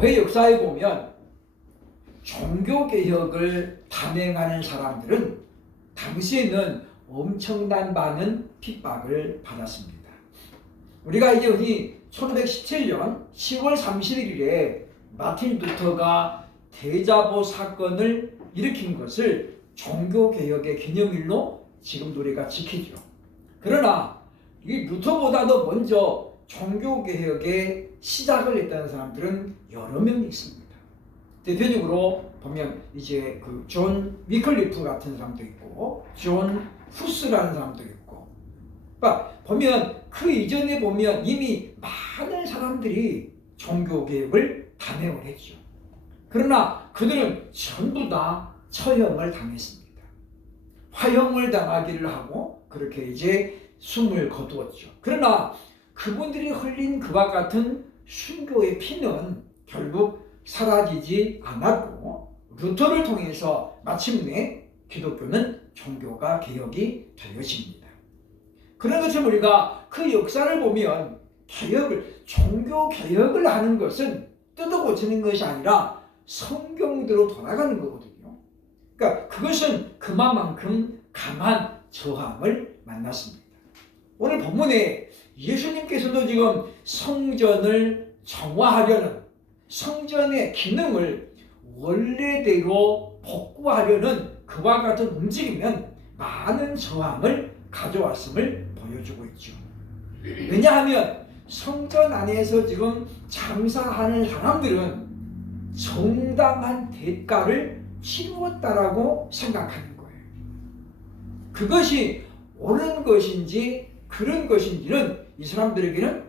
교회 역사에 보면 종교개혁을 단행하는 사람들은 당시에는 엄청난 많은 핍박을 받았습니다. 우리가 이제 흔히 1517년 10월 31일에 마틴 루터가 대자보 사건을 일으킨 것을 종교개혁의 기념일로 지금도 우리가 지키죠. 그러나 이 루터보다도 먼저 종교개혁의 시작을 했다는 사람들은 여러 명 있습니다. 대표적으로 보면 이제 그 존 위클리프 같은 사람도 있고 존 후스라는 사람도 있고, 그러니까 보면 그 이전에 보면 이미 많은 사람들이 종교개혁을 단행을 했죠. 그러나 그들은 전부 다 처형을 당했습니다. 화형을 당하기를 하고 그렇게 이제 숨을 거두었죠. 그러나 그분들이 흘린 그와 같은 순교의 피는 결국 사라지지 않았고 루터를 통해서 마침내 기독교는 종교가 개혁이 되어집니다. 그런 것처럼 우리가 그 역사를 보면 종교 개혁을 하는 것은 뜯어 고치는 것이 아니라 성경대로 돌아가는 거거든요. 그러니까 그것은 그만큼 강한 저항을 만났습니다. 오늘 본문에 예수님께서도 지금 성전을 정화하려는, 성전의 기능을 원래대로 복구하려는 그와 같은 움직임은 많은 저항을 가져왔음을 보여주고 있죠. 왜냐하면 성전 안에서 지금 장사하는 사람들은 정당한 대가를 치루었다라고 생각하는 거예요. 그것이 옳은 것인지 그런 것인지는 이 사람들에게는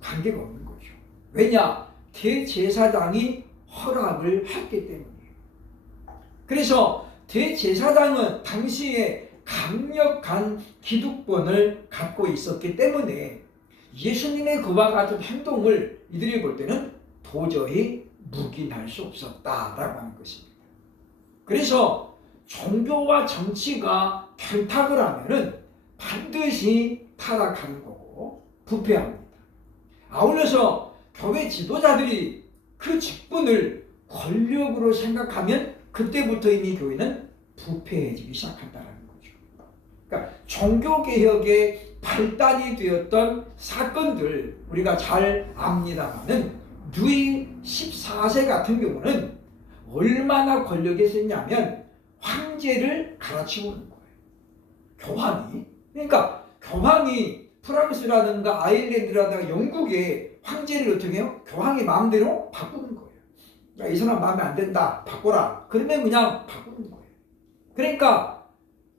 관계가 없는 거죠. 왜냐? 대제사장이 허락을 했기 때문이에요. 그래서 대제사장은 당시에 강력한 기득권을 갖고 있었기 때문에 예수님의 그와 같은 행동을 이들이 볼 때는 도저히 묵인할 수 없었다라고 하는 것입니다. 그래서 종교와 정치가 결탁을 하면은 반드시 타락하는 거고 부패합니다. 아울러서 교회 지도자들이 그 직분을 권력으로 생각하면 그때부터 이미 교회는 부패해지기 시작한다는 거죠. 그러니까 종교개혁의 발단이 되었던 사건들 우리가 잘 압니다만은 루이 14세 같은 경우는 얼마나 권력이 셌냐면 황제를 갈아치우는 거예요. 교황이. 그러니까 교황이 프랑스라든가 아일랜드라든가 영국의 황제를 어떻게 해요? 교황이 마음대로 바꾸는 거예요. 그러니까 이 사람 마음에 안 든다. 바꿔라. 그러면 그냥 바꾸는 거예요. 그러니까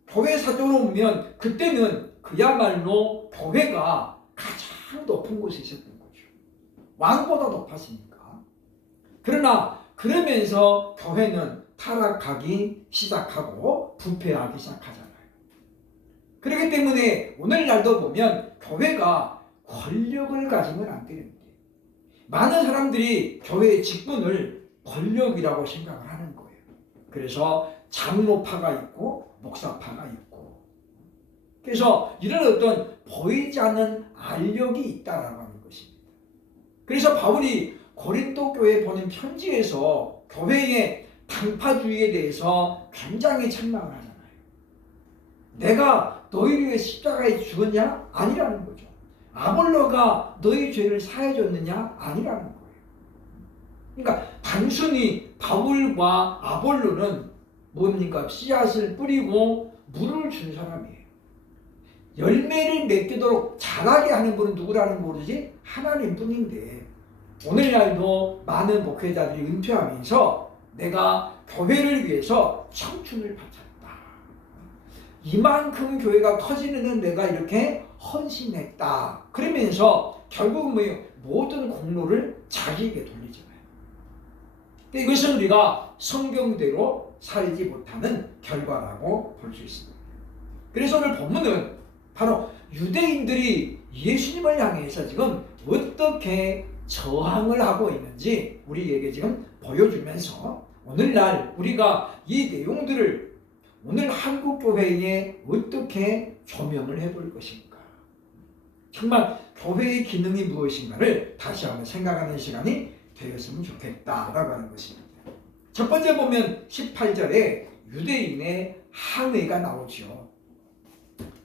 교회 사적으로 보면 그때는 그야말로 교회가 가장 높은 곳에 있었던 거죠. 왕보다 높았으니까. 그러나 그러면서 교회는 타락하기 시작하고 부패하기 시작하잖아요. 그렇기 때문에 오늘날도 보면 교회가 권력을 가지면 안 되는데 많은 사람들이 교회의 직분을 권력이라고 생각을 하는 거예요. 그래서 장로파가 있고 목사파가 있고, 그래서 이런 어떤 보이지 않는 알력이 있다라고 하는 것입니다. 그래서 바울이 고린도 교회에 보낸 편지에서 교회의 당파주의에 대해서 굉장히 책망을 하잖아요. 내가 너희를 위해 십자가에 죽었냐? 아니라는 거죠. 아볼로가 너희 죄를 사해줬느냐? 아니라는 거예요. 그러니까 단순히 바울과 아볼로는 뭡니까? 씨앗을 뿌리고 물을 준 사람이에요. 열매를 맺도록 자라게 하는 분은 누구라는 모르지? 하나님 뿐인데 오늘날도 많은 목회자들이 은퇴하면서 내가 교회를 위해서 청춘을 바쳤다. 이만큼 교회가 커지는 내가 이렇게 헌신했다. 그러면서 결국은 모든 공로를 자기에게 돌리잖아요. 이것은 우리가 성경대로 살지 못하는 결과라고 볼 수 있습니다. 그래서 오늘 본문은 바로 유대인들이 예수님을 향해서 지금 어떻게 저항을 하고 있는지 우리에게 지금 보여주면서 오늘날 우리가 이 내용들을 오늘 한국교회에 어떻게 조명을 해볼 것인가, 정말 교회의 기능이 무엇인가를 다시 한번 생각하는 시간이 되었으면 좋겠다라고 하는 것입니다. 첫 번째 보면 18절에 유대인의 항의가 나오죠.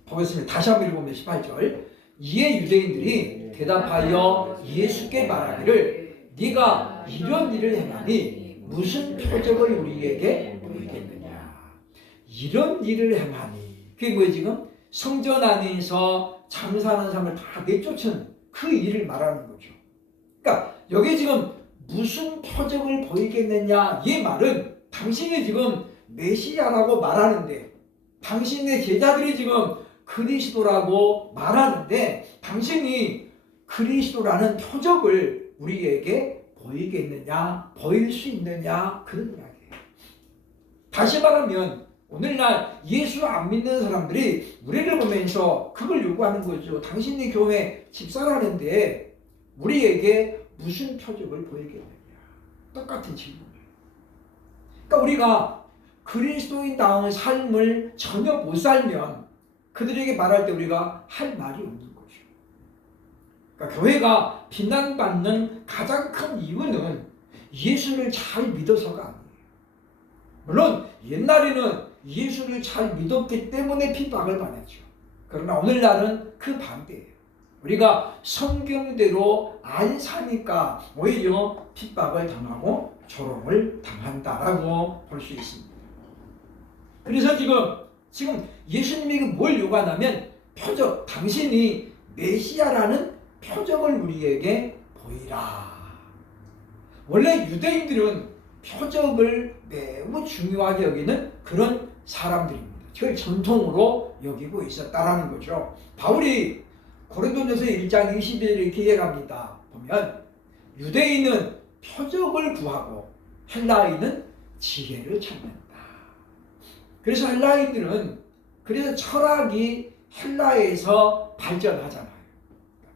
보겠습니다. 다시 한번 읽어보면 18절. 이에 유대인들이 대답하여 예수께 말하기를 네가 이런 일을 행하니 무슨 표적을 우리에게 보이겠느냐. 이런 일을 행하니 그게 뭐예요? 지금 성전 안에서 장사하는 사람을 다 내쫓은 그 일을 말하는 거죠. 그러니까 여기 지금 무슨 표적을 보이겠느냐 이 말은 당신이 지금 메시아라고 말하는데 당신의 제자들이 지금 그리스도라고 말하는데 당신이 그리스도라는 표적을 우리에게 보이겠느냐 보일 수 있느냐 그런 이야기예요. 다시 말하면 오늘날 예수 안 믿는 사람들이 우리를 보면서 그걸 요구하는 거죠. 당신이 교회 집사라는데 우리에게 무슨 표적을 보이겠느냐. 똑같은 질문이에요. 그러니까 우리가 그리스도인다운 삶을 전혀 못 살면 그들에게 말할 때 우리가 할 말이 없는 거죠. 그러니까 교회가 비난받는 가장 큰 이유는 예수를 잘 믿어서가 아니에요. 물론 옛날에는 예수를 잘 믿었기 때문에 핍박을 받았죠. 그러나 오늘날은 그 반대예요. 우리가 성경대로 안 사니까 오히려 핍박을 당하고 조롱을 당한다라고 볼 수 있습니다. 그래서 지금 예수님에게 뭘 요구하냐면 표적, 당신이 메시아라는 표적을 우리에게 보이라. 원래 유대인들은 표적을 매우 중요하게 여기는 그런 사람들입니다. 그걸 전통으로 여기고 있었다라는 거죠. 바울이 고린도전서 1장 20절 이렇게 얘기합니다. 보면 유대인은 표적을 구하고 헬라인은 지혜를 찾는다. 그래서 헬라인들은 그래서 철학이 헬라에서 발전하잖아요.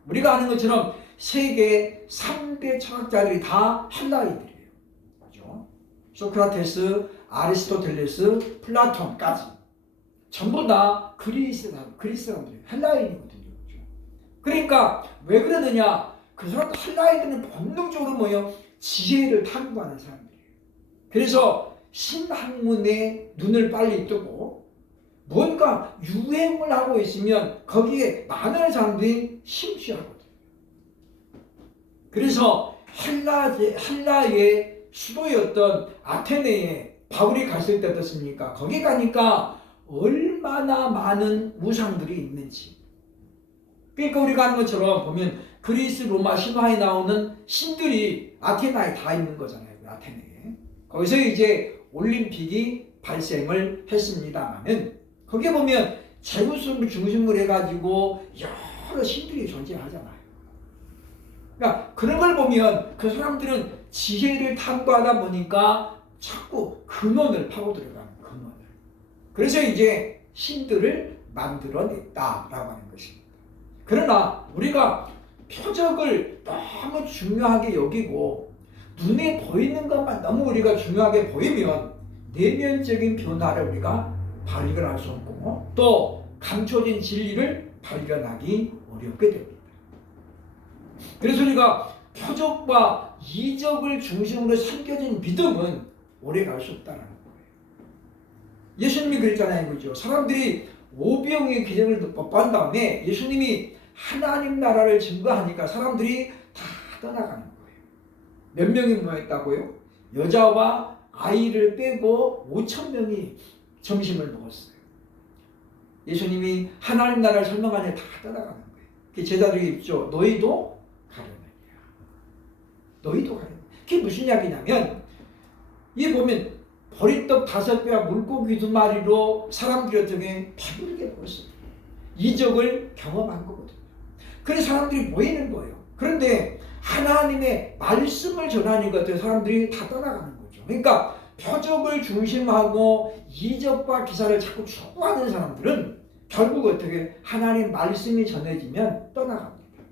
우리가 아는 것처럼 세계 3대 철학자들이 다 헬라인들이에요. 그렇죠? 소크라테스, 아리스토텔레스, 플라톤까지 전부 다 그리스 사람들이에요. 헬라인이거든요. 그렇죠? 그러니까 왜 그러느냐? 그 사람 헬라인들은 본능적으로 뭐예요? 지혜를 탐구하는 사람들이에요. 그래서 신학문에 눈을 빨리 뜨고 뭔가 유행을 하고 있으면 거기에 많은 사람들이 심취하거든요. 그래서 헬라의 수도였던 아테네에 바울이 갔을 때 어떻습니까? 거기 가니까 얼마나 많은 우상들이 있는지. 그러니까 우리가 하는 것처럼 보면 그리스 로마 신화에 나오는 신들이 아테네에 다 있는 거잖아요. 아테네에. 거기서 이제 올림픽이 발생을 했습니다만은 거기에 보면 제우스를 중심으로 해가지고 여러 신들이 존재하잖아요. 그러니까 그런 걸 보면 그 사람들은 지혜를 탐구하다 보니까 자꾸 근원을 파고 들어가는 근원을. 그래서 이제 신들을 만들어냈다라고 하는 것입니다. 그러나 우리가 표적을 너무 중요하게 여기고 눈에 보이는 것만 너무 우리가 중요하게 보이면 내면적인 변화를 우리가 발견할 수 없고 또 감춰진 진리를 발견하기 어렵게 됩니다. 그래서 우리가 표적과 이적을 중심으로 삼겨진 믿음은 오래갈 수 없다는 거예요. 예수님이 그랬잖아요. 그죠? 사람들이 오병의 기적을 한 다음에 예수님이 하나님 나라를 증거하니까 사람들이 다 떠나가는 거예요. 몇 명이 모였다고요? 여자와 아이를 빼고 5,000명이 점심을 먹었어요. 예수님이 하나님 나라를 설명하니 다 떠나가는 거예요. 제자들이 있죠. 너희도 가려느냐. 너희도 가려느냐. 그게 무슨 이야기냐면 이 보면 보리떡 5개와 물고기 2마리로 사람들이 어떻게 배부르게 먹었어요. 이적을 경험한 거거든요. 그래서 사람들이 모이는 거예요. 그런데 하나님의 말씀을 전하니까 사람들이 다 떠나가는 거죠. 그러니까 표적을 중심하고 이적과 기사를 자꾸 추구하는 사람들은 결국 어떻게 하나님 말씀이 전해지면 떠나갑니다.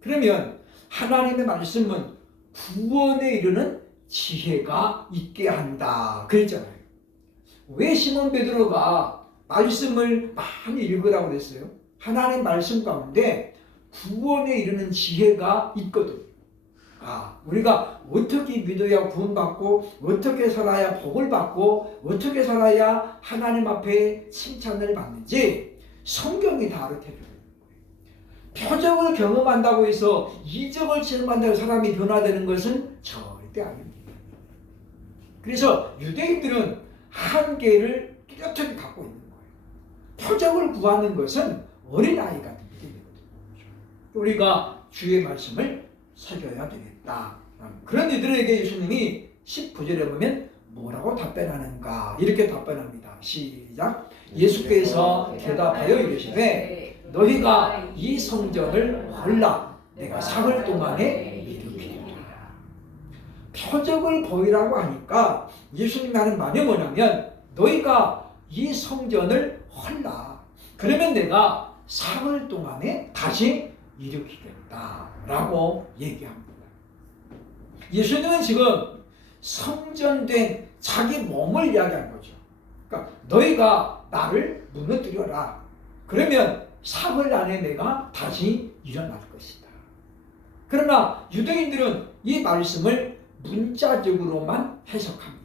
그러면 하나님의 말씀은 구원에 이르는 지혜가 있게 한다 그랬잖아요. 왜 시몬 베드로가 말씀을 많이 읽으라고 그랬어요? 하나님 말씀 가운데 구원에 이르는 지혜가 있거든요. 우리가 어떻게 믿어야 구원받고 어떻게 살아야 복을 받고 어떻게 살아야 하나님 앞에 칭찬을 받는지 성경이 다 가르쳐주는 거예요. 표적을 경험한다고 해서 이적을 체험한다고 사람이 변화되는 것은 절대 아닙니다. 그래서 유대인들은 한계를 뚜렷하게 갖고 있는 거예요. 표적을 구하는 것은 어린아이 같은 일이거든요. 우리가 주의 말씀을 새겨야 되겠다. 그런 이들에게 예수님이 19절에 보면 뭐라고 답변하는가? 이렇게 답변합니다. 시작. 예수께서 대답하여 이르시되 너희가 이 성전을 홀라 내가 사흘 동안에 일으키리라. 표적을 보이라고 하니까 예수님이 하는 말이 뭐냐면 너희가 이 성전을 홀라. 그러면 내가 사흘 동안에 다시 일으키겠다라고 얘기합니다. 예수님은 지금 성전된 자기 몸을 이야기한 거죠. 그러니까 너희가 나를 무너뜨려라. 그러면 사흘 안에 내가 다시 일어날 것이다. 그러나 유대인들은 이 말씀을 문자적으로만 해석합니다.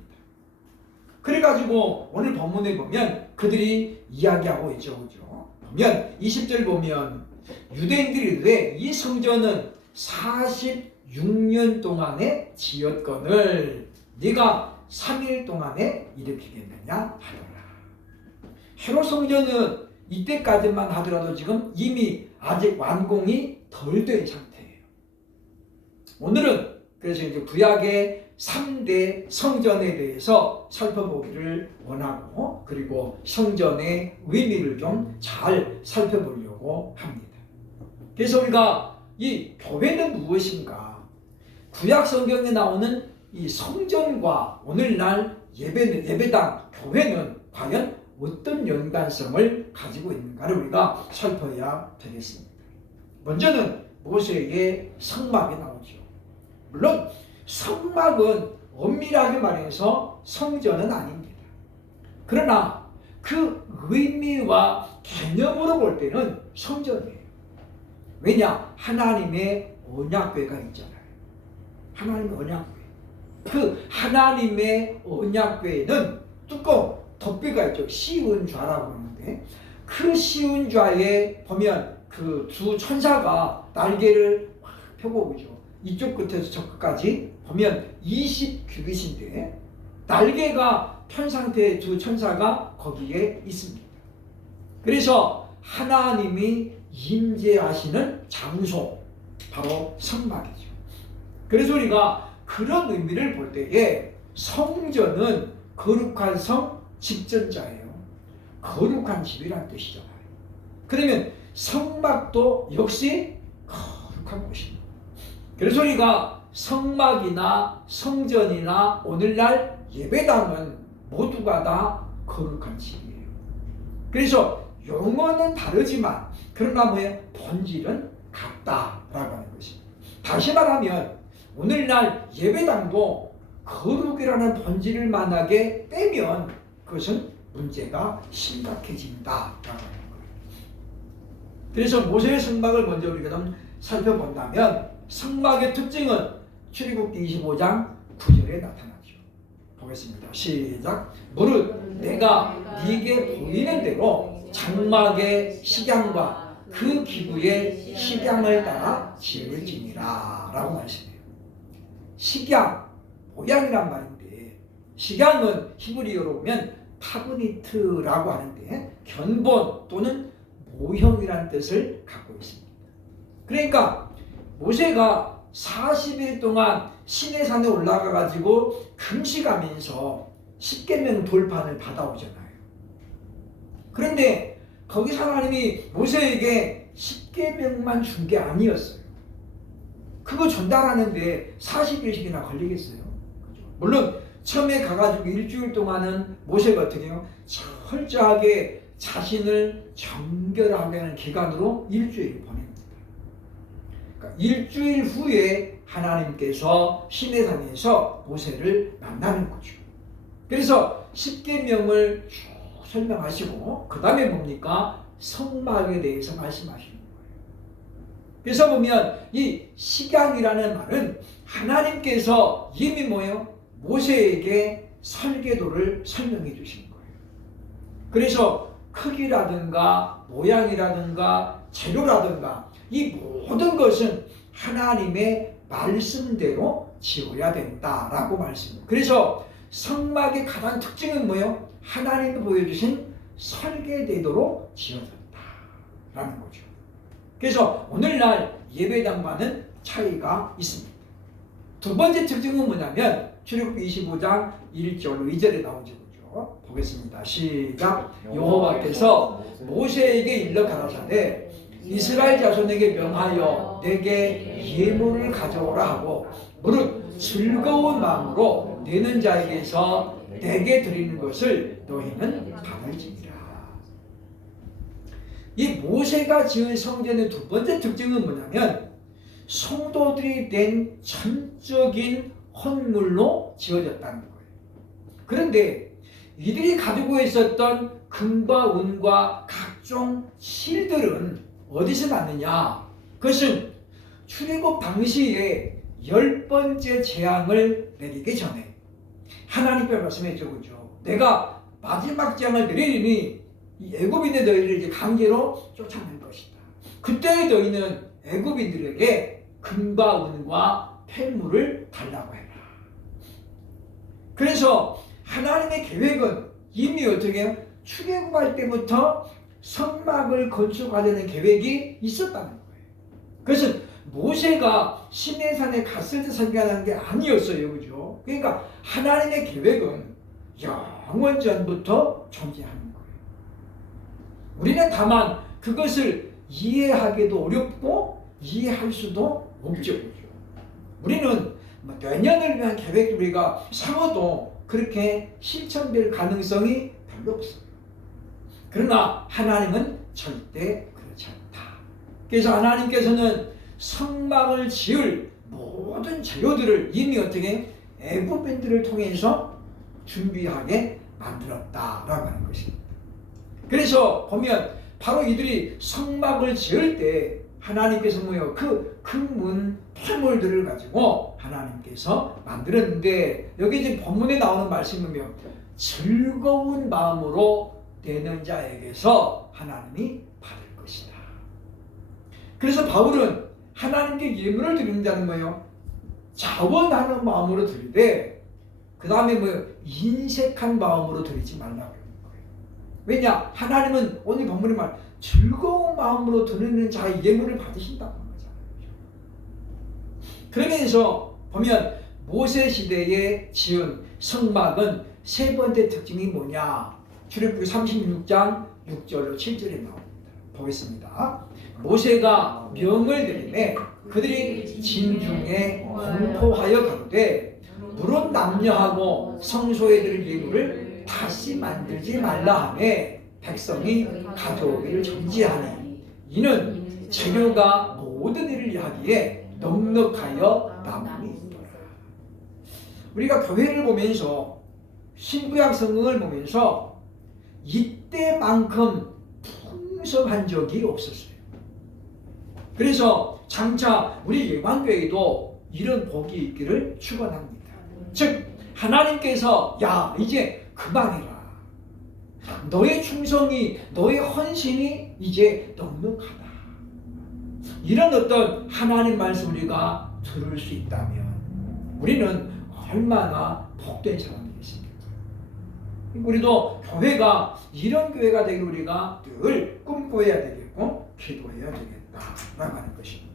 그래가지고 오늘 본문에 보면 그들이 이야기하고 있죠. 그죠? 보면 20절 보면 유대인들이 왜 이 성전은 46년 동안에 지었거늘 네가 3일 동안에 일으키겠느냐 하더라. 헤롯 성전은 이때까지만 하더라도 지금 이미 아직 완공이 덜 된 상태예요. 오늘은 그래서 이제 구약의 3대 성전에 대해서 살펴보기를 원하고 그리고 성전의 의미를 좀 잘 살펴보려고 합니다. 그래서 우리가 이 교회는 무엇인가? 구약 성경에 나오는 이 성전과 오늘날 예배당, 교회는 과연 어떤 연관성을 가지고 있는가를 우리가 살펴야 되겠습니다. 먼저는 모세의 성막이 나오죠. 물론 성막은 엄밀하게 말해서 성전은 아닙니다. 그러나 그 의미와 개념으로 볼 때는 성전이에요. 왜냐? 하나님의 언약궤가 있잖아요. 하나님의 언약궤. 그 하나님의 언약궤에는 두꺼운 덮개가 있죠. 시은좌라고 하는데 그 시은좌에 보면 그 두 천사가 날개를 펴고 오죠. 이쪽 끝에서 저 끝까지 보면 20규빗인데 날개가 편 상태의 두 천사가 거기에 있습니다. 그래서 하나님이 임재하시는 장소 바로 성막이죠. 그래서 우리가 그런 의미를 볼 때에 성전은 거룩한 성 집전자예요. 거룩한 집이란 뜻이잖아요. 그러면 성막도 역시 거룩한 곳입니다. 그래서 우리가 성막이나 성전이나 오늘날 예배당은 모두가 다 거룩한 집이에요. 그래서 용어는 다르지만 그러나 뭐에 본질은 같다라고 하는 것입니다. 다시 말하면 오늘날 예배당도 거룩이라는 본질을 만약에 빼면 그것은 문제가 심각해진다라고 하는 거예요. 그래서 모세의 성막을 먼저 우리가 좀 살펴본다면 성막의 특징은 출애굽기 25장 9절에 나타나죠. 보겠습니다. 시작. 무릇 내가 네게 보이는 대로 장막의 식양과 그 기부의 식양을 따라 지을지니라 라고 말씀해요. 식양, 모양이란 말인데 식양은 히브리어로 보면 타브니트라고 하는데 견본 또는 모형이라는 뜻을 갖고 있습니다. 그러니까 모세가 40일 동안 시내산에 올라가 가지고 금식하면서 십계명 돌판을 받아오잖아요. 그런데 거기서 하나님이 모세에게 십계명만 준 게 아니었어요. 그거 전달하는데 40일씩이나 걸리겠어요. 물론 처음에 가가지고 일주일 동안은 모세가 어떻게 해요? 철저하게 자신을 정결하게 하는 기간으로 일주일을 보냅니다. 그러니까 일주일 후에 하나님께서 시내산에서 모세를 만나는 거죠. 그래서 십계명을 쭉 설명하시고 그 다음에 뭡니까? 성막에 대해서 말씀하시는 거예요. 그래서 보면 이 식양이라는 말은 하나님께서 이미 뭐예요? 모세에게 설계도를 설명해 주신 거예요. 그래서 크기라든가 모양이라든가 재료라든가 이 모든 것은 하나님의 말씀대로 지어야 된다라고 말씀해요. 그래서 성막의 가장 특징은 뭐예요? 하나님이 보여주신 설계대로로 지어졌다라는 거죠. 그래서 오늘날 예배당과는 차이가 있습니다. 두 번째 특징은 뭐냐면 출애굽기 25장 1절 2절에 나오죠. 보겠습니다. 시작. 여호와께서 모세에게 일러 가라사대 이스라엘 자손에게 명하여 내게 예물을 가져오라 하고 무릇 즐거운 마음으로 내는 자에게서 내게 드리는 것을 너희는 받을지니라. 이 모세가 지은 성전의 두 번째 특징은 뭐냐면 성도들이 낸 전적인 헌물로 지어졌다는 거예요. 그런데 이들이 가지고 있었던 금과 은과 각종 실들은 어디서 났느냐? 그것은 출애굽 당시에 10번째 재앙을 내리기 전에 하나님께 말씀했죠. 그죠? 내가 마지막 재앙을 내리니 이 애굽인의 너희를 이제 강제로 쫓아낼 것이다. 그때 너희는 애굽인들에게 금과 은과 폐물을 달라고 해라. 그래서 하나님의 계획은 이미 어떻게 해요? 출애굽할 때부터 성막을 건축하려는 계획이 있었다는 거예요. 그것은 모세가 시내산에 갔을 때 설계하는 게 아니었어요. 그죠? 그러니까 하나님의 계획은 영원 전부터 존재하는 거예요. 우리는 다만 그것을 이해하기도 어렵고 이해할 수도 없죠. 그죠? 우리는 내년을 위한 계획 우리가 세워도 그렇게 실천될 가능성이 별로 없어요. 그러나 하나님은 절대 그렇지 않다. 그래서 하나님께서는 성막을 지을 모든 재료들을 이미 어떻게 애굽인들을 통해서 준비하게 만들었다라고 하는 것입니다. 그래서 보면 바로 이들이 성막을 지을 때 하나님께서 뭐예요? 그 금문 폐물들을 가지고 하나님께서 만들었는데 여기 이제 본문에 나오는 말씀이면 즐거운 마음으로 내는 자에게서 하나님이 받을 것이다. 그래서 바울은 하나님께 예물을 드리는 자는 뭐예요? 자원하는 마음으로 드리되 그 다음에 뭐예요? 인색한 마음으로 드리지 말라고 하는 거예요. 왜냐? 하나님은 오늘 본문에 말 즐거운 마음으로 드리는 자의 예물을 받으신다고 하는 거잖아요. 그러면서 보면 모세 시대에 지은 성막은 세 번째 특징이 뭐냐? 출애굽기 36장 6절로 7절에 나옵니다. 보겠습니다. 모세가 명을 내리매 그들이 진중에 공포하여 가로되 물은 남녀하고 성소에 드릴 예물을 다시 만들지 말라 하매 백성이 가져오기를 정지하니 이는 재료가 모든 일을 하기에 넉넉하여 남음이 있더라. 우리가 교회를 보면서 신구약 성경을 보면서 이때만큼 풍성한 적이 없었어요. 그래서 장차 우리 예방교회도 이런 복이 있기를 축원합니다. 즉 하나님께서 야 이제 그만해라. 너의 충성이 너의 헌신이 이제 넉넉하다. 이런 어떤 하나님 말씀 우리가 들을 수 있다면 우리는 얼마나 복된 사람이겠습니까? 우리도 교회가 이런 교회가 되길 우리가 늘 꿈꿔야 되겠고 기도해야 되겠다라고 하는 것입니다.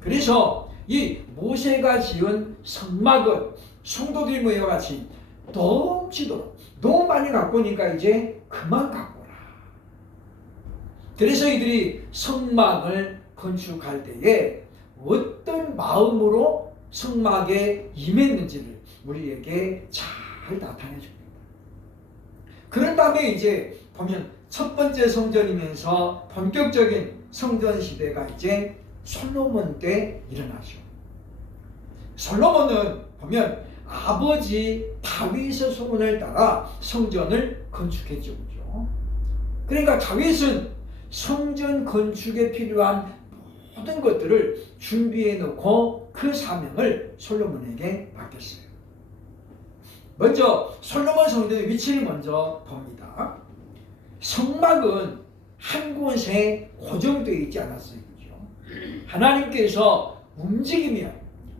그래서 이 모세가 지은 성막은 성도들이 모여 같이 넘치도록 너무 많이 갖고 오니까 이제 그만 갖고 오라. 그래서 이들이 성막을 건축할 때에 어떤 마음으로 성막에 임했는지를 우리에게 잘 나타내 줍니다. 그런 다음에 이제 보면 첫 번째 성전이면서 본격적인 성전 시대가 이제 솔로몬 때 일어나죠. 솔로몬은 보면 아버지 다윗의 소원을 따라 성전을 건축했죠. 그러니까 다윗은 성전 건축에 필요한 모든 것들을 준비해 놓고 그 사명을 솔로몬에게 맡겼어요. 먼저 솔로몬 성전의 위치를 먼저 봅니다. 성막은 한 곳에 고정되어 있지 않았어요. 그렇죠? 하나님께서 움직이면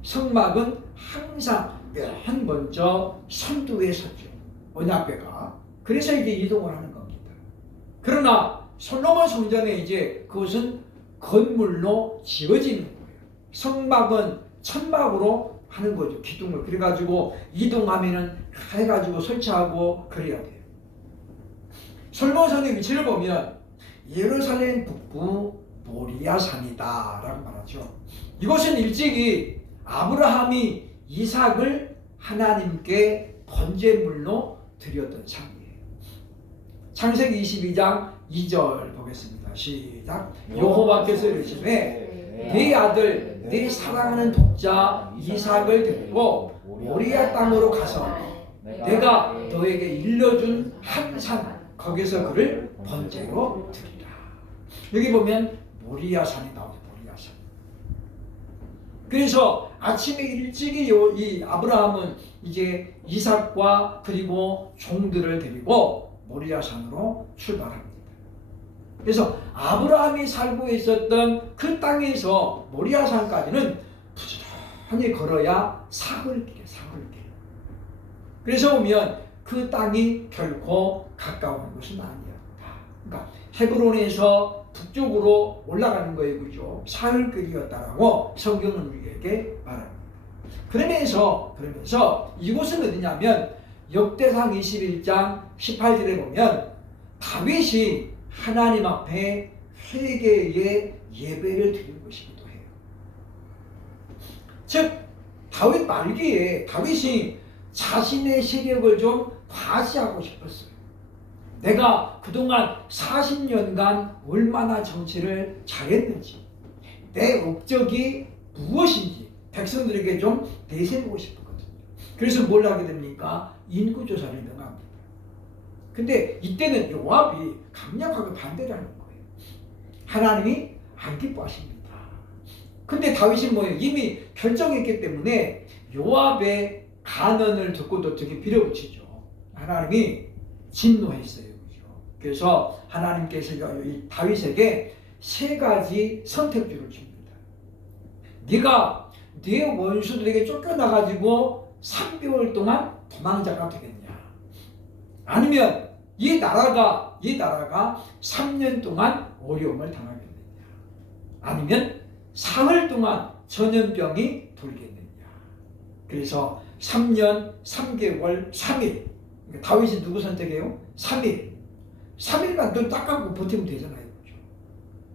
성막은 항상 맨 먼저 선두에 섰죠. 언약궤가. 그래서 이제 이동을 하는 겁니다. 그러나 솔로몬 성전에 이제 그것은 건물로 지어지는 거예요. 성막은 천막으로 하는 거죠. 기둥을. 그래가지고 이동하면은 해가지고 설치하고 그래야 돼요. 솔로몬 성의 위치를 보면 예루살렘 북부 모리아산이다 라고 말하죠. 이곳은 일찍이 아브라함이 이삭을 하나님께 번제물로 드렸던 산이에요. 창세기 22장 2절 보겠습니다. 시작. 여호와께서 이르시되 네 아들 네 사랑하는 독자 이삭을 데리고 모리아 땅으로 가서 내가 너에게 일러준 한 산 거기서 그를 번제로 드리라. 여기 보면 모리아산이 나오죠. 모리아산. 그래서 아침에 일찍이 이 아브라함은 이제 이삭과 그리고 종들을 데리고 모리아산으로 출발합니다. 그래서 아브라함이 살고 있었던 그 땅에서 모리아산까지는 부지런히 걸어야 사흘길이에요. 사흘길. 그래서 보면 그 땅이 결코 가까운 것은 아니었다. 그러니까 헤브론에서 북쪽으로 올라가는 거예요. 그죠? 사흘길이었다라고 성경은 우리에게 말합니다. 그러면서 이곳은 어디냐면 역대상 21장 18절에 보면 다윗이 하나님 앞에 회개의 예배를 드린 것이기도 해요. 즉 다윗 말기에 다윗이 자신의 세력을 좀 과시하고 싶었어요. 내가 그동안 40년간 얼마나 정치를 잘했는지, 내 업적이 무엇인지 백성들에게 좀 내세우고 싶었거든요. 그래서 뭘 하게 됩니까? 인구조사를 명합니다. 근데 이때는 요압이 강력하게 반대를 하는 거예요. 하나님이 안 기뻐하십니다. 근데 다윗이 뭐예요? 이미 결정했기 때문에 요압의 간언을 듣고도 어떻게 빌어붙이죠. 하나님이 진노했어요. 그죠? 그래서 하나님께서 이 다윗에게 세 가지 선택지를 줍니다. 네가 네 원수들에게 쫓겨나가지고 3개월 동안 도망자가 되겠냐? 아니면 이 나라가 3년 동안 어려움을 당하겠느냐? 아니면 사흘 동안 전염병이 돌겠느냐? 그래서 3년, 3개월, 3일. 그러니까 다윗이 누구 선택해요? 3일. 3일만 또 딱 갖고 버티면 되잖아요. 그렇죠?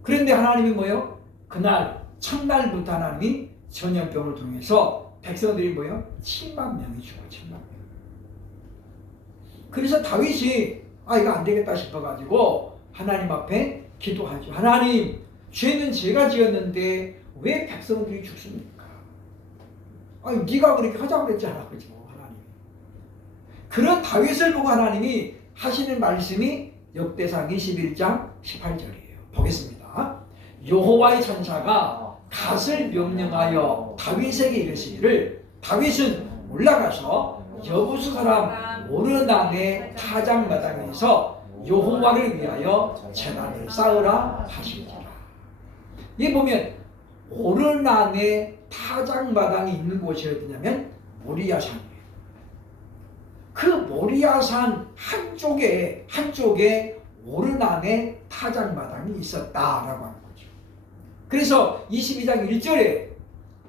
그런데 하나님이 뭐예요? 그날 첫날부터 하나님이 전염병을 통해서 백성들이 뭐예요? 7만 명이 죽어. 7만 명. 그래서 다윗이 이거 안 되겠다 싶어가지고 하나님 앞에 기도하죠. 하나님, 죄는 제가 지었는데 왜 백성들이 죽습니까? 네가 그렇게 하자고 그랬잖아. 그죠? 하나님. 그런 다윗을 보고 하나님이 하시는 말씀이 역대상 21장 18절이에요. 보겠습니다. 여호와의 천사가 갓을 명령하여 다윗에게 이르시기를 다윗은 올라가서 여부수 사람 오르난의 타작마당에서 여호와를 위하여 제단을 쌓으라 하시니라. 이 보면 오르난의 타작마당이 있는 곳이 어디냐면 모리아산이에요. 그 모리아산 한쪽에 오르난의 타작마당이 있었다라고 하는 거죠. 그래서 22장 1절에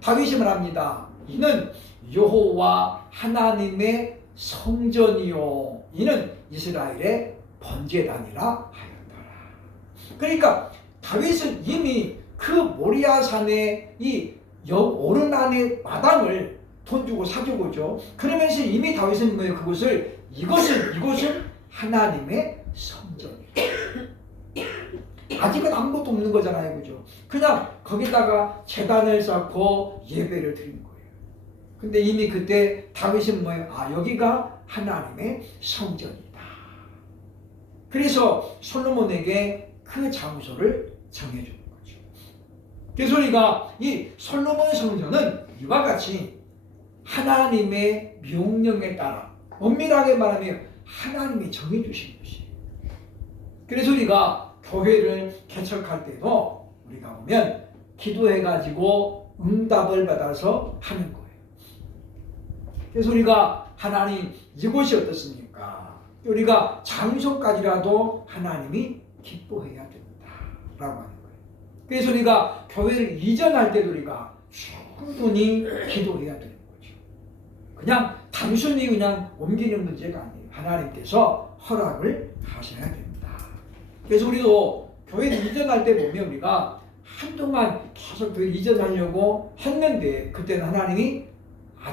다윗이 말합니다. 이는 여호와 하나님의 성전이요 이는 이스라엘의 번제단이라 하였더라. 그러니까 다윗은 이미 그 모리아산의 이 오르난의 마당을 돈 주고 사주고죠. 그러면서 이미 다윗은 뭐예요? 이것은 하나님의 성전이에요. 아직은 아무것도 없는 거잖아요. 그죠? 그냥 거기다가 제단을 쌓고 예배를 드린 거예요. 근데 이미 그때 다윗은 뭐예요? 여기가 하나님의 성전이다. 그래서 솔로몬에게 그 장소를 정해주는 거죠. 그래서 우리가 이 솔로몬 성전은 이와 같이 하나님의 명령에 따라 엄밀하게 말하면 하나님이 정해주신 것이에요. 그래서 우리가 교회를 개척할 때도 우리가 보면 기도해가지고 응답을 받아서 하는 거예요. 그래서 우리가 하나님 이곳이 어떻습니까? 우리가 장소까지라도 하나님이 기뻐해야 된다 라고 하는 거예요. 그래서 우리가 교회를 이전할 때도 우리가 충분히 기도해야 되는 거죠. 그냥 단순히 그냥 옮기는 문제가 아니에요. 하나님께서 허락을 하셔야 됩니다. 그래서 우리도 교회를 이전할 때 보면 우리가 한동안 계속 교회 이전하려고 했는데 그때는 하나님이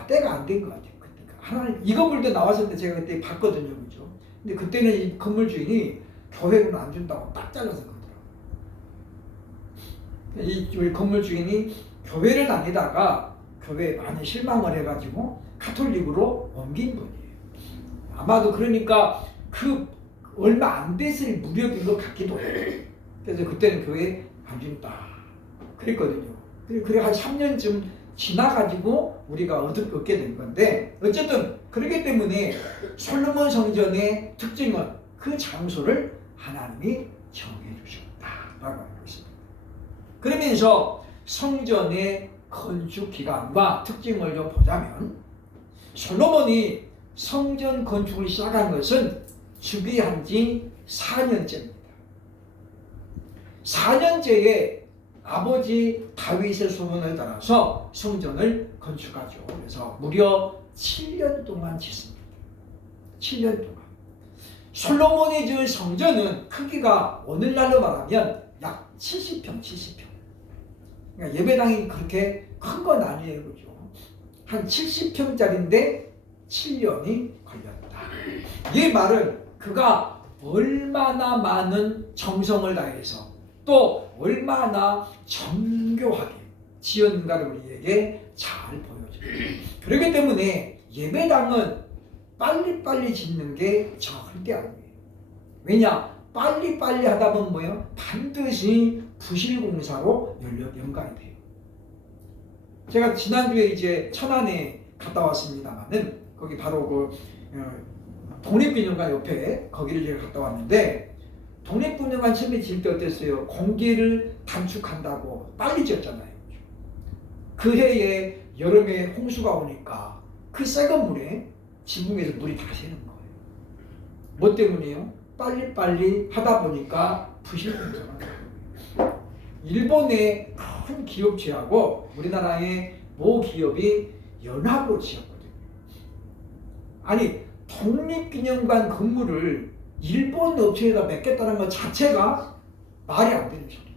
때가 안 된 것 같아요. 그때 하나님 이 건물도 나왔을 때 제가 그때 봤거든요, 그죠? 근데 그때는 이 건물 주인이 교회는 안 준다고 딱 잘라서 그러더라고요. 이 건물 주인이 교회를 다니다가 교회에 많이 실망을 해가지고 가톨릭으로 옮긴 분이에요. 아마도 그러니까 그 얼마 안 됐을 무렵인 것 같기도 해요. 그래서 그때는 교회 안 준다 그랬거든요. 그래 한 3년쯤 지나가지고 우리가 얻게 된 건데 어쨌든 그렇기 때문에 솔로몬 성전의 특징은 그 장소를 하나님이 정해 주셨다라고 하는 것입니다. 그러면서 성전의 건축 기간과 특징을 좀 보자면 솔로몬이 성전 건축을 시작한 것은 주기한 지 4년째입니다. 4년째에 아버지 다윗의 소원을 따라서 성전을 건축하죠. 그래서 무려 7년 동안 짓습니다. 7년 동안. 솔로몬이 지은 성전은 크기가 오늘날로 말하면 약 70평, 70평. 그러니까 예배당이 그렇게 큰 건 아니에요. 그죠? 한 70평짜리인데 7년이 걸렸다. 이 말은 그가 얼마나 많은 정성을 다해서 또 얼마나 정교하게 지었는가를 우리에게 잘 보여줍니다. 그렇기 때문에 예배당은 빨리빨리 짓는 게 절대 아니에요. 왜냐? 빨리빨리 하다 보면 뭐예요? 반드시 부실공사로 연관이 돼요. 제가 지난주에 이제 천안에 갔다 왔습니다만은 거기 바로 그 독립기념관 옆에 거기를 제가 갔다 왔는데 독립기념관 처음에 지을 때 어땠어요? 공기를 단축한다고 빨리 지었잖아요. 그 해에 여름에 홍수가 오니까 그 새 건물에 지붕에서 물이 다 새는 거예요. 뭐 때문이에요? 빨리빨리 하다 보니까 부실공사가 나요. 일본의 큰 기업체하고 우리나라의 모 기업이 연합으로 지었거든요. 아니 독립기념관 건물을 일본 업체에다 맡겼다는 것 자체가 말이 안 되는 소리예요.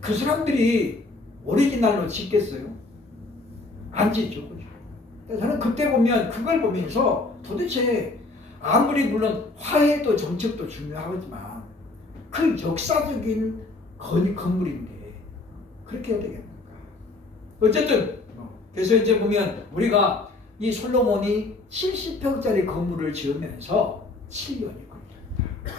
그 사람들이 오리지널로 짓겠어요? 안 짓죠. 그죠? 저는 그때 보면 그걸 보면서 도대체 아무리 물론 화해도 정책도 중요하지만 그 역사적인 건물인데 그렇게 해야 되겠는가? 어쨌든 그래서 이제 보면 우리가 이 솔로몬이 70평짜리 건물을 지으면서 7년이 걸렸다.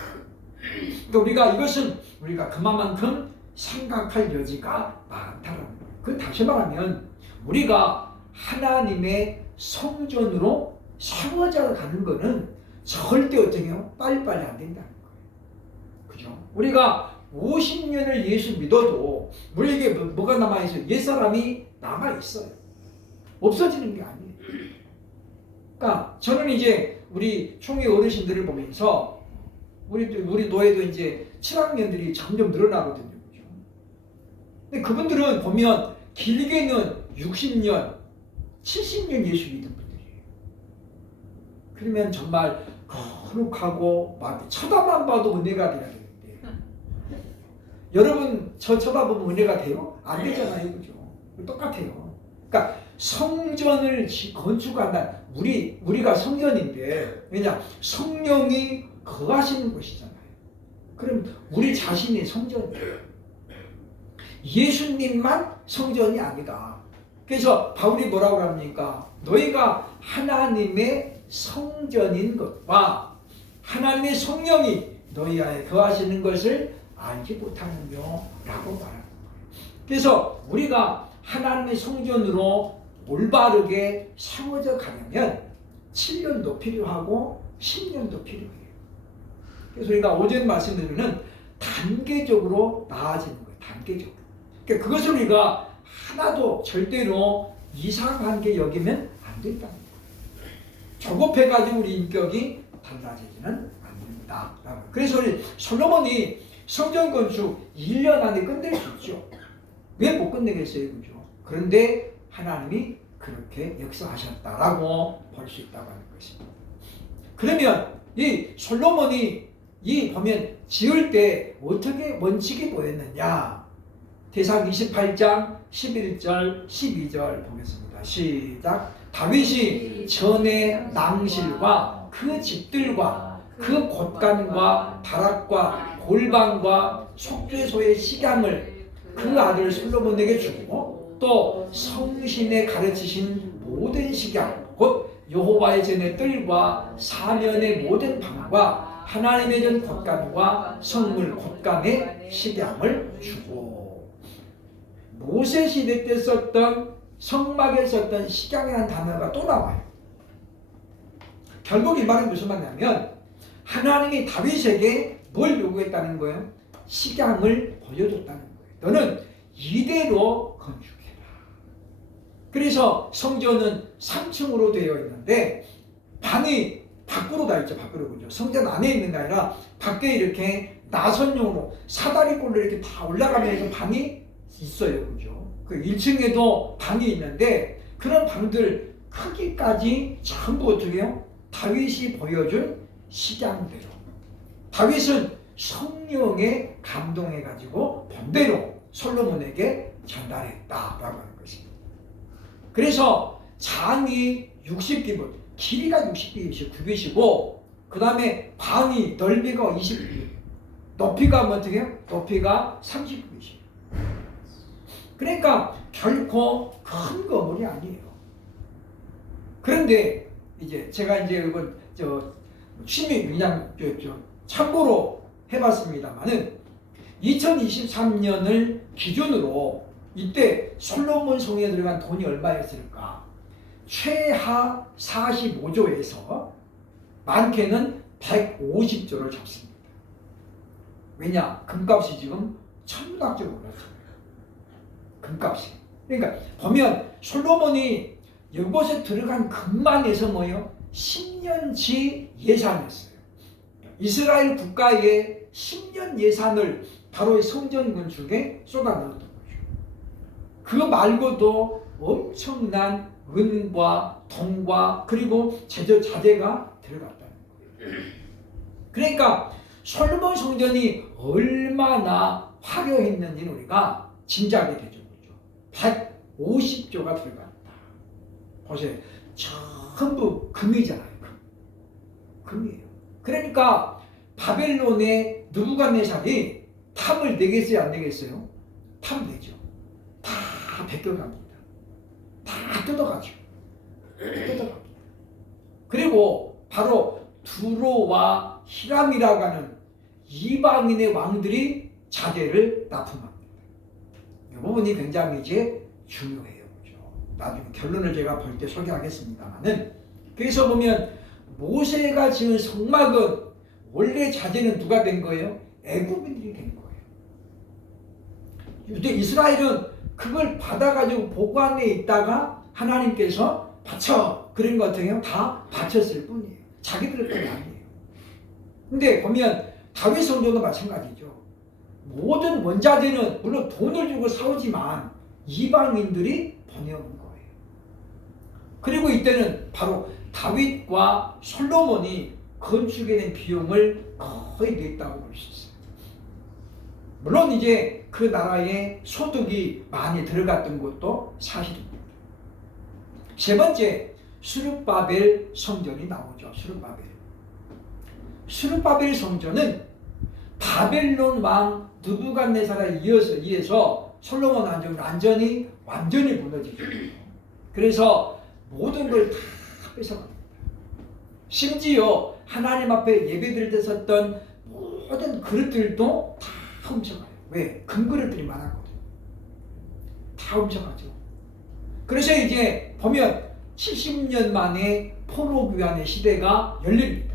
그러니까 우리가 이것은 우리가 그만큼 생각할 여지가 많다는 거예요. 그 다시 말하면 우리가 하나님의 성전으로 세워져 가는 것은 절대 어떻게 해요? 빨리빨리 안 된다는 거예요. 그죠? 우리가 50년을 예수 믿어도 우리에게 뭐가 남아있어요? 옛사람이 남아있어요. 없어지는 게 아니에요. 그러니까 저는 이제 우리 총회 어르신들을 보면서 우리 노예도 이제 7학년들이 점점 늘어나거든요. 그죠? 근데 그분들은 보면 길게는 60년, 70년 예수 믿은 분들이에요. 그러면 정말 거룩하고 막 쳐다만 봐도 은혜가 돼야 되는데 여러분 저 쳐다보면 은혜가 돼요? 안 되잖아요. 그죠? 똑같아요. 그러니까 성전을 건축한다. 우리가 성전인데 왜냐? 성령이 거하시는 곳이잖아요. 그럼 우리 자신이 성전이에요. 예수님만 성전이 아니다. 그래서 바울이 뭐라고 합니까? 너희가 하나님의 성전인 것과 하나님의 성령이 너희 안에 거하시는 것을 알지 못하느뇨 라고 말하는 거예요. 그래서 우리가 하나님의 성전으로 올바르게 세워져 가려면 7년도 필요하고 10년도 필요해요. 그래서 우리가 오전 말씀드리는 단계적으로 나아지는 거예요. 단계적으로. 그러니까 그것을 우리가 하나도 절대로 이상한 게 여기면 안 된다는 거예요. 조급해가지고 우리 인격이 달라지지는 않는다. 그래서 우리 솔로몬이 성전 건축 1년 안에 끝낼 수 있죠. 왜 못 끝내겠어요? 그죠? 그런데 하나님이 그렇게 역사하셨다라고 볼 수 있다고 하는 것입니다. 그러면 이 솔로몬이 이 보면 지을 때 어떻게 원칙이 뭐였느냐? 대상 28장 11절 12절 보겠습니다. 시작. 다윗이 전에 낭실과 그 집들과 그 곳간과 다락과 골방과 속죄소의 식양을 그 아들 솔로몬에게 주고 또 성신에 가르치신 모든 식양 곧 여호와의 전의 뜰과 사면의 모든 방과 하나님의 전 곳간과 성물 곳간의 식양을 주고 모세 시대 때 썼던 성막에 썼던 식양이라는 단어가 또 나와요. 결국 이 말은 무슨 말이냐면 하나님이 다윗에게 뭘 요구했다는 거예요? 식양을 보여줬다는 거예요. 너는 이대로 건축해라. 그래서 성전은 3층으로 되어 있는데 방이 밖으로 다 있죠. 밖으로 그죠. 성전 안에 있는 게 아니라 밖에 이렇게 나선용으로 사다리꼴로 이렇게 다 올라가면서 방이 있어요. 그죠. 그 1층에도 방이 있는데 그런 방들 크기까지 전부 어떻게 해요? 다윗이 보여준 식양대로. 다윗은 성령에 감동해가지고 본대로 솔로몬에게 전달했다라고 하는 것입니다. 그래서 장이 60규빗, 길이가 60규빗이고 그 다음에 방이 넓이가 20규빗, 높이가 어떻게 해요? 높이가 30규빗이에요. 그러니까 결코 큰 건물이 아니에요. 그런데 이제 제가 이제 이건 취미 그냥 참고로 해봤습니다만은 2023년을 기준으로 이때 솔로몬 성에 들어간 돈이 얼마였을까? 최하 45조에서 많게는 150조를 잡습니다. 왜냐? 금값이 지금 천문학적으로 올랐잖아요. 금값이. 그러니까 보면 솔로몬이 이곳에 들어간 금만 해서 뭐예요? 10년치 예산이었어요. 이스라엘 국가의 10년 예산을 바로 성전 건축에 쏟아넣었던 거죠. 그 말고도 엄청난 은과 동과 그리고 제조 자재가 들어갔다는 거예요. 그러니까 솔로몬 성전이 얼마나 화려했는지는 우리가 짐작이 되죠. 150조가 들어갔다. 보세요. 전부 금이잖아요. 금이에요. 그러니까 바벨론의 느부갓네살이 탐을 내겠어요? 안 내겠어요? 탐 내죠. 다 베껴갑니다. 다 뜯어가죠. 뜯어갑니다. 그리고 바로 두로와 히람이라고 하는 이방인의 왕들이 자재를 납품합니다. 이 부분이 굉장히 이제 중요해요. 그렇죠? 나중에 결론을 제가 볼 때 소개하겠습니다만은 그래서 보면 모세가 지은 성막은 원래 자재는 누가 된 거예요? 애굽인들이 된 거예요. 유대 이스라엘은 그걸 받아가지고 보관해 있다가 하나님께서 바쳐 그런 것 같아요. 다 바쳤을 뿐이에요. 자기들 건 아니에요. 근데 보면 다윗 성전도 마찬가지죠. 모든 원자재는 물론 돈을 주고 사오지만 이방인들이 보내온 거예요. 그리고 이때는 바로 다윗과 솔로몬이 건축에 낸 비용을 거의 냈다고 볼 수 있어요. 물론 이제 그 나라에 소득이 많이 들어갔던 것도 사실입니다. 세 번째, 스룹바벨 성전이 나오죠. 스룹바벨 성전은 바벨론 왕 느부갓네살에 의해서 솔로몬 왕정이 완전히 무너지죠. 그래서 모든 걸 다 뺏어갑니다. 심지어 하나님 앞에 예배드릴 때 썼던 모든 그릇들도 다 훔쳐가요. 왜? 금그릇들이 많았거든요. 다 훔쳐가죠. 그래서 이제 보면 70년 만에 포로귀환의 시대가 열립니다.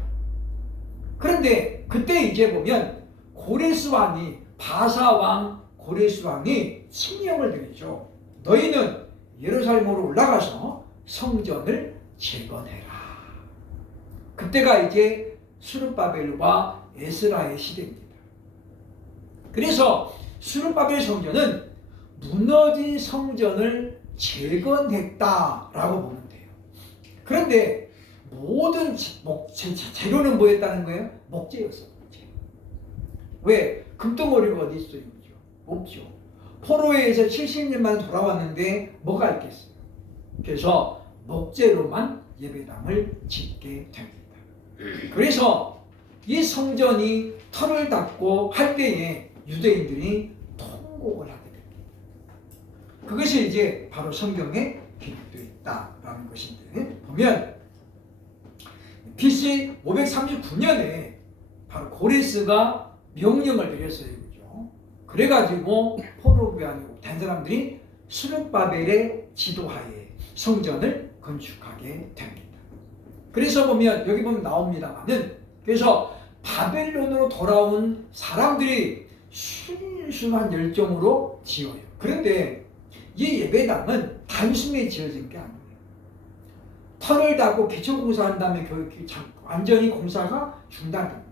그런데 그때 이제 보면 고레스 왕이 바사왕 고레스 왕이 칙령을 드리죠. 너희는 예루살렘으로 올라가서 성전을 재건해라. 그때가 이제 스룹바벨과 에스라의 시대입니다. 그래서 스룹바벨 성전은 무너진 성전을 재건했다라고 보면 돼요. 그런데 모든 재료는 뭐였다는 거예요? 목재였어. 목재. 왜? 금덩어리가 어디 있어요? 없죠. 포로에서 70년만 돌아왔는데 뭐가 있겠어요? 그래서 목재로만 예배당을 짓게 됩니다. 그래서 이 성전이 털을 닫고 할 때에 유대인들이 통곡을 하게 됩니다. 그것이 이제 바로 성경에 기록되어 있다라는 것인데, 보면 BC 539년에 바로 고레스가 명령을 내렸어요. 그죠? 그래가지고 포로귀환으로 된 사람들이 스룹바벨의 지도하에 성전을 건축하게 됩니다. 그래서 보면 여기 보면 나옵니다만은, 그래서 바벨론으로 돌아온 사람들이 순수한 열정으로 지어요. 그런데 이 예배당은 단순히 지어진 게 아니에요. 털을 닫고 기초공사한 다음에 완전히 공사가 중단됩니다.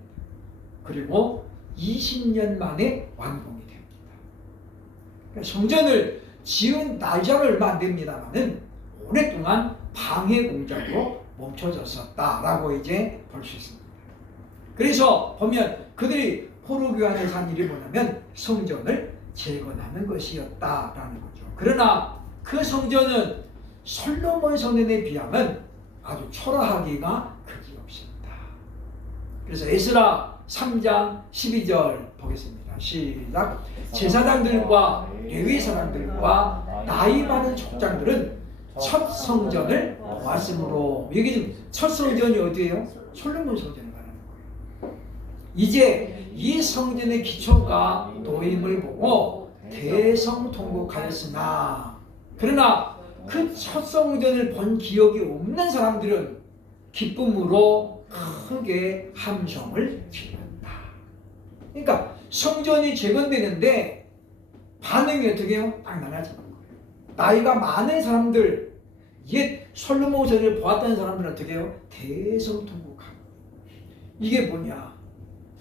그리고 20년 만에 완공이 됩니다. 그러니까 성전을 지은 날짜는 얼마 안 됩니다만은 오랫동안 방해 공작으로 멈춰졌었다라고 이제 볼 수 있습니다. 그래서 보면 그들이 포로귀환에서 한 일이 뭐냐면 성전을 재건하는 것이었다라는 거죠. 그러나 그 성전은 솔로몬 성전에 비하면 아주 초라하기가 그지없습니다. 그래서 에스라 3장 12절 보겠습니다. 시작. 제사장들과 레위 사람들과 나이 많은 족장들은 첫 성전을 보았으므로, 여기 지금 첫 성전이 어디예요? 솔로몬 성전을 말하는 거예요. 이제 이 성전의 기초가 놓임을 보고 대성통곡하였으나, 그러나 그 첫 성전을 본 기억이 없는 사람들은 기쁨으로 크게 함성을 질렀다. 그러니까 성전이 재건되는데 반응이 어떻게 해요? 딱 나눠지는 거예요. 나이가 많은 사람들, 옛 솔로몬 성전을 보았던 사람들은 어떻게 해요? 대성통곡하고. 이게 뭐냐?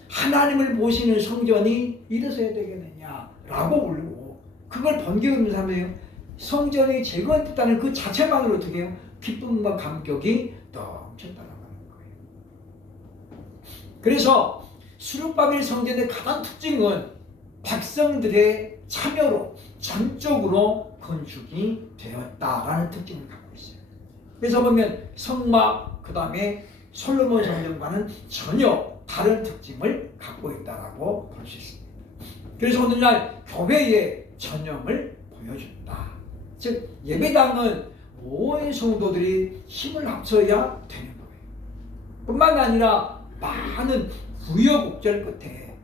하나님을 모시는 성전이 이래서야 되겠느냐라고 울고, 그걸 번개 없는 사람이에요. 성전이 재건됐다는 그 자체만으로 어떻게 해요? 기쁨과 감격이 넘쳤다는 거예요. 그래서 스룹바벨 성전의 가장 특징은 백성들의 참여로 전적으로 건축이 되었다라는 특징을 갖고 있어요. 그래서 보면 성막, 그 다음에 솔로몬 성전과는 전혀 다른 특징을 갖고 있다라고 볼 수 있습니다. 그래서 오늘날 교회의 전형을 보여준다. 즉 예배당은 모든 성도들이 힘을 합쳐야 되는 거예요. 뿐만 아니라 많은 우여곡절 끝에,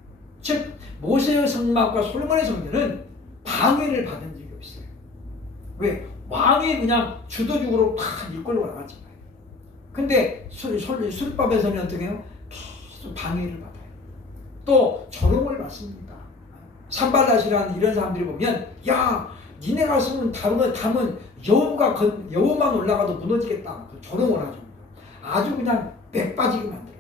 즉 모세의 성막과 솔로몬의 성전은 방해를 받은 적이 없어요. 왜? 왕이 그냥 주도적으로 탁 이끌고 나갔잖아요. 근데 스룹바벨에서는 어떻게 해요? 계속 방해를 받아요. 또 조롱을 받습니다. 산발랏이라는 이런 사람들이 보면, 야, 니네가 쓰면 담은 여우만 올라가도 무너지겠다. 조롱을 하죠. 아주 그냥 매 빠지게 만들어요.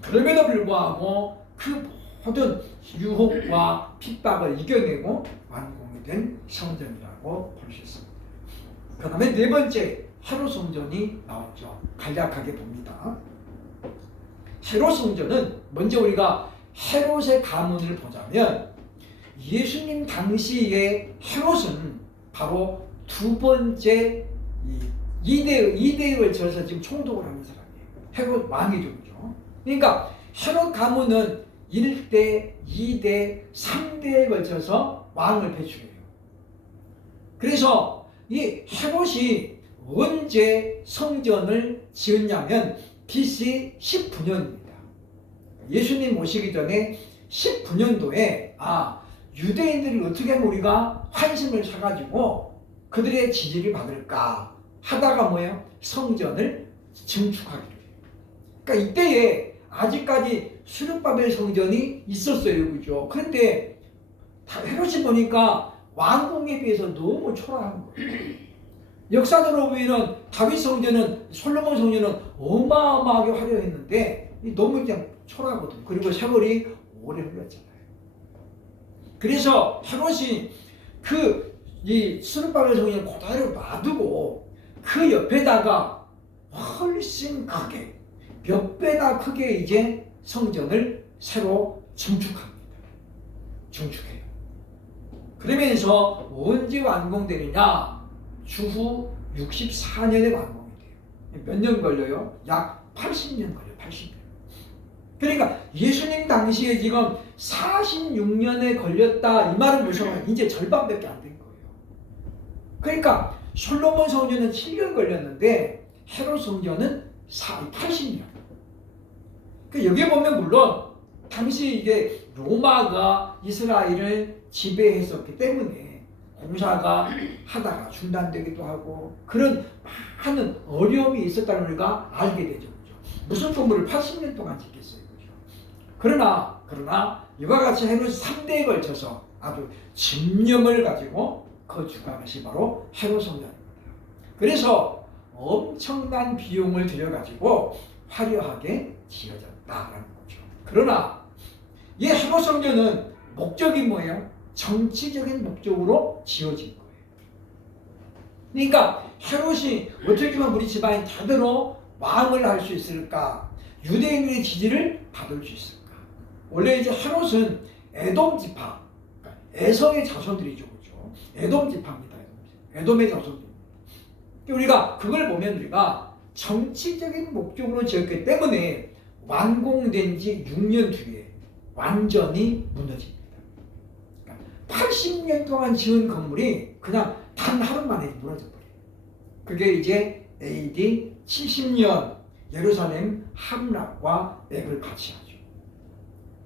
그럼에도 불구하고 그 모든 유혹과 핍박을 이겨내고 완공이 된 성전이라고 볼 수 있습니다. 그 다음에 네 번째, 헤롯 성전이 나왔죠. 간략하게 봅니다. 헤롯 성전은 먼저 우리가 헤롯의 가문을 보자면, 예수님 당시의 헤롯은 바로 두 번째 이대에 걸쳐서 지금 총독을 하는 사람이에요. 헤롯 왕이죠. 그러니까 헤롯 가문은 1대, 2대, 3대에 걸쳐서 왕을 배출해요. 그래서 이 헤롯이 언제 성전을 지었냐면 BC 19년입니다. 예수님 오시기 전에 19년도에 유대인들이 어떻게 하면 우리가 환심을 사가지고 그들의 지지를 받을까 하다가 뭐예요? 성전을 증축하기로 해요. 그러니까 이때에 아직까지 수르바벨 성전이 있었어요. 그죠? 그런데 헤롯이 보니까 왕궁에 비해서 너무 초라한 거예요. 역사적으로 보면 다윗 성전은, 솔로몬 성전은 어마어마하게 화려했는데 너무 그냥 초라하거든. 그리고 세월이 오래 흘렀잖아요. 그래서 헤롯이 이 수르바벨 성전 그대로 놔두고 그 옆에다가 훨씬 크게, 몇 배나 크게 이제 성전을 새로 증축합니다. 증축해요. 그러면서 언제 완공되느냐? 주후 64년에 완공이 돼요. 몇 년 걸려요? 약 80년 걸려요. 80년. 그러니까 예수님 당시에 지금 46년에 걸렸다 이 말은 무슨 이제 절반밖에 안 된 거예요. 그러니까 솔로몬 성전은 7년 걸렸는데 헤롯 성전은 80년. 그 여기 보면 물론 당시 이제 로마가 이스라엘을 지배했었기 때문에 공사가 하다가 중단되기도 하고 그런 많은 어려움이 있었다는 우리가 알게 되죠. 그죠? 무슨 건물을 80년 동안 짓겠어요. 그죠? 그러나 이와 같이 헤롯이 3대에 걸쳐서 아주 집념을 가지고 건축한 것이 바로 헤롯 성전입니다. 그래서 엄청난 비용을 들여가지고 화려하게 지어졌다라는 거죠. 그러나 이 헤롯 성전은 목적이 뭐예요? 정치적인 목적으로 지어진 거예요. 그러니까 헤롯이 어떻게 하면 우리 집안이 제대로 왕을 할 수 있을까? 유대인들의 지지를 받을 수 있을까? 원래 이제 헤롯은 에돔 지파, 그러니까 에서의 자손들이죠, 그렇죠? 에돔 지파입니다. 에돔의 자손들. 우리가 그걸 보면 우리가 정치적인 목적으로 지었기 때문에 완공된 지 6년 뒤에 완전히 무너집니다. 80년 동안 지은 건물이 그냥 단 하루 만에 무너져 버려요. 그게 이제 AD 70년 예루살렘 함락과 맥을 같이 하죠.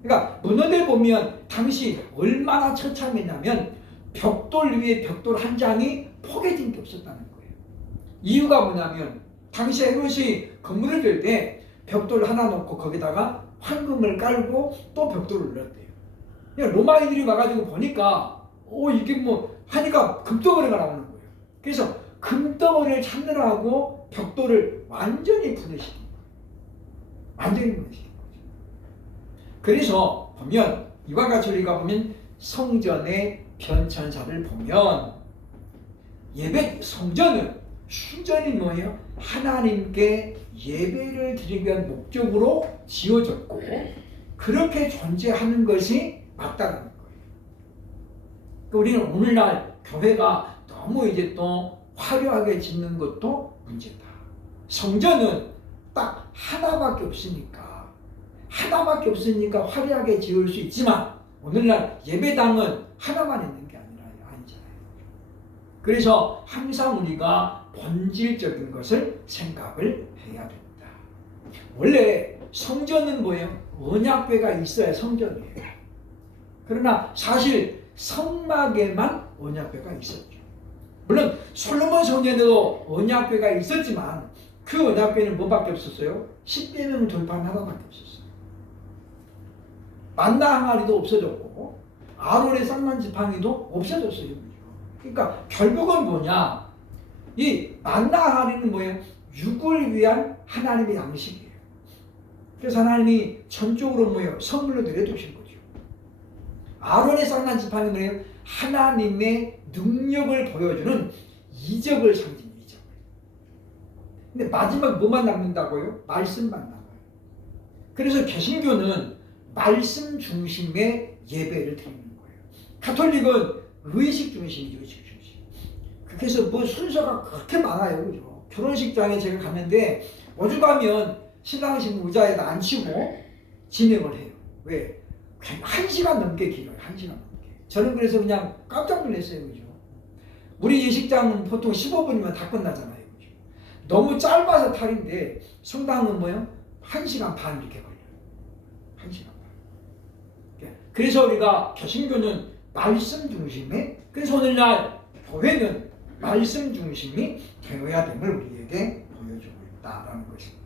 그러니까 문헌에 보면 당시 얼마나 처참했냐면 벽돌 위에 벽돌 한 장이 포개진 게 없었다는 거예요. 이유가 뭐냐면 당시 헤롯이 건물을 질 때 벽돌 하나 놓고 거기다가 황금을 깔고 또 벽돌을 넣었대요. 로마인들이 와가지고 보니까 이게 뭐 하니까 금덩어리가 나오는 거예요. 그래서 금덩어리를 찾느라고 벽돌을 완전히 분해시킨 거예요. 완전히 분해시킨 거죠. 그래서 보면 이와 같이 우리가 보면 성전의 변천사를 보면 성전은 순전히 뭐예요? 하나님께 예배를 드리기 위한 목적으로 지어졌고 그렇게 존재하는 것이 맞다는 거예요. 우리는 오늘날 교회가 너무 이제 또 화려하게 짓는 것도 문제다. 성전은 딱 하나밖에 없으니까 화려하게 지을 수 있지만 오늘날 예배당은 하나만 있는 게 아니잖아요. 그래서 항상 우리가 본질적인 것을 생각을 해야 됩니다. 원래 성전은 뭐예요? 언약궤가 있어야 성전이에요. 그러나 사실 성막에만 언약궤가 있었죠. 물론 솔로몬 성전에도 언약궤가 있었지만 그 언약궤는 뭐밖에 없었어요? 10계명 돌판 하나밖에 없었어요. 만나 항아리도 없어졌고 아론의 쌍난 지팡이도 없어졌어요. 그러니까 결국은 뭐냐? 이 만나 항아리는 뭐예요? 육을 위한 하나님의 양식이에요. 그래서 하나님이 전적으로 뭐예요? 선물로 내려두신 거죠. 아론의 쌍난 지팡이는 뭐예요? 하나님의 능력을 보여주는 이적을 상징해요. 이적을. 근데 마지막 뭐만 남는다고요? 말씀만 남아요. 그래서 개신교는 말씀 중심의 예배를 드리는 거예요. 가톨릭은 의식 중심이죠. 의식 중심. 그래서 뭐 순서가 그렇게 많아요. 그죠? 결혼식장에 제가 갔는데 오죽하면 신랑신 의자에다 앉히고 진행을 해요. 왜? 1시간 넘게 길어요. 1시간 넘게. 저는 그래서 그냥 깜짝 놀랐어요. 그죠? 우리 예식장은 보통 15분이면 다 끝나잖아요. 그죠? 너무 짧아서 탈인데 성당은 뭐예요? 1시간 반 이렇게 걸려요. 1시간 반. 그래서 우리가 개신교는 말씀 중심의, 그래서 오늘날 교회는 말씀 중심이 되어야 됨을 우리에게 보여주고 있다라는 것입니다.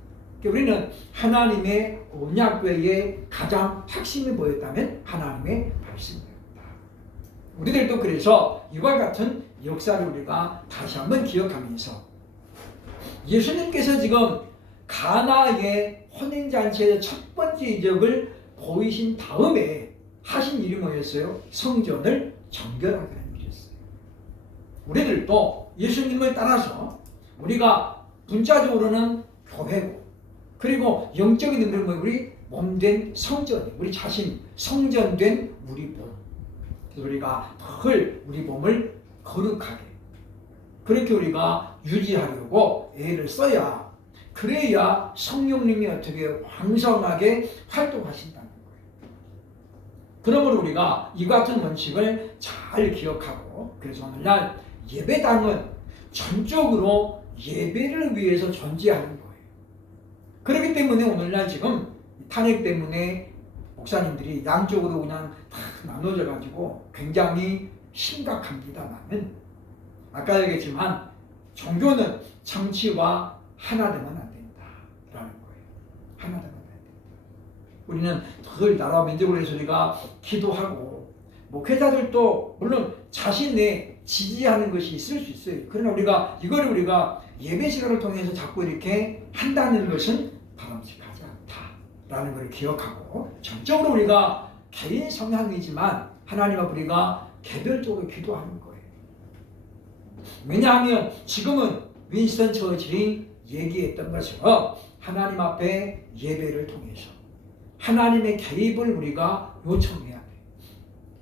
우리는 하나님의 언약궤의 가장 핵심이 뭐였다면 하나님의 말씀이었다. 우리들도 그래서 이와 같은 역사를 우리가 다시 한번 기억하면서 예수님께서 지금 가나의 혼인잔치에서 첫 번째 이적을 보이신 다음에 하신 일이 뭐였어요? 성전을 정결하게 하는 일이었어요. 우리들도 예수님을 따라서 우리가 문자적으로는 교회고, 그리고 영적인 의미는 우리 몸된 성전, 우리 자신 성전된 우리 몸. 그래서 우리가 늘 우리 몸을 거룩하게 그렇게 우리가 유지하려고 애를 써야, 그래야 성령님이 어떻게 왕성하게 활동하신다는 거예요. 그러므로 우리가 이 같은 원칙을 잘 기억하고, 그래서 오늘날 예배당은 전적으로 예배를 위해서 존재하는 거예요. 그렇기 때문에 오늘날 지금 탄핵 때문에 목사님들이 양쪽으로 그냥 다 나눠져 가지고 굉장히 심각합니다만은, 아까 얘기했지만 종교는 정치와 하나 되면 안 된다라는 거예요. 하나 되면 안 된다. 우리는 늘 나라와 민족을 위해서 우리가 기도하고, 목회자들도 물론 자신의 지지하는 것이 있을 수 있어요. 그러나 우리가 이거를 우리가 예배 시간을 통해서 자꾸 이렇게 한다는 것은 바람직하지 않다라는 걸 기억하고, 전적으로 우리가 개인 성향이지만 하나님 앞에 우리가 개별적으로 기도하는 거예요. 왜냐하면 지금은 윈스턴 처칠이 얘기했던 것처럼 하나님 앞에 예배를 통해서 하나님의 개입을 우리가 요청해야 돼요.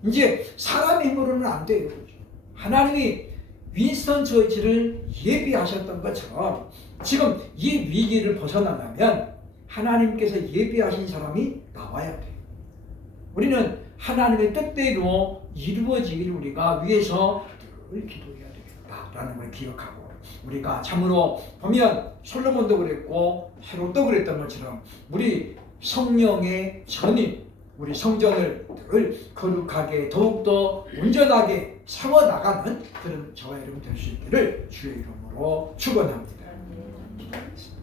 이제 사람의 힘으로는 안 돼요. 그렇죠? 하나님이 윈스턴 처칠을 예비하셨던 것처럼 지금 이 위기를 벗어나려면 하나님께서 예비하신 사람이 나와야 돼요. 우리는 하나님의 뜻대로 이루어지기를 우리가 위해서 늘 기도해야 되겠다라는 걸 기억하고, 우리가 참으로 보면 솔로몬도 그랬고 헤롯도 그랬던 것처럼 우리 성령의 전인, 우리 성전을 늘 거룩하게 더욱더 온전하게 세워나가는 그런 저와 여러분 될 수 있기를 주의 이름으로 축원합니다.